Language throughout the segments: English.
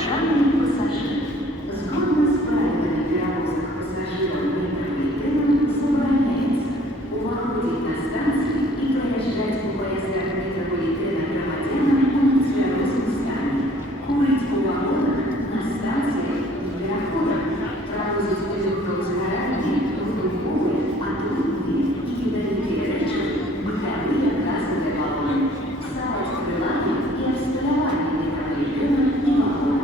Шановні пасажири, згодна з правилами перевозок пасажирів метрополітену забороняється уходить на станцию и проезжать по поездах метрополитена громадянам в нетвердом стані, курить у вагонах на станциях и переходах, провозить продуктов сгорания в духовые, отруйные и недалекие речи, бытовые газовые баллоны, вставать крылами и обстреливание метрополитена и вагонов,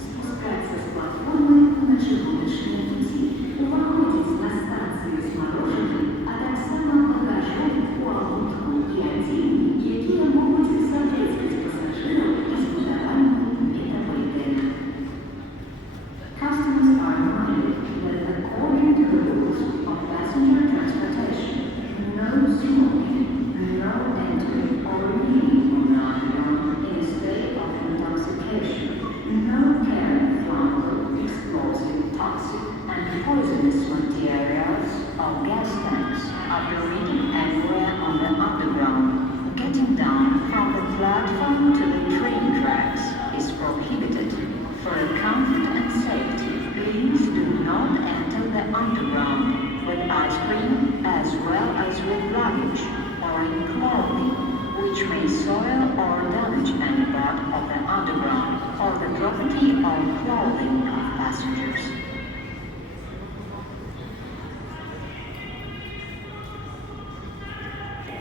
спускаться с платформы на желудочные пути, уходить на станцию с мороженым, а так само багажом, обутку и одежду, які можуть забезпечити пасажирів із будованням метрополітену. Customers are reminded that according to the rules of passenger transportation, no smoking, no entering or remaining on the underground in a state of intoxication, no carrying flammable, explosive, toxic, and poisonous materials or gas tanks, operating anywhere on the underground, getting down from the platform to the train tracks is prohibited. For comfort and safety, please do not enter the underground with ice cream as well as with luggage or in clothing, which may soil or damage any part of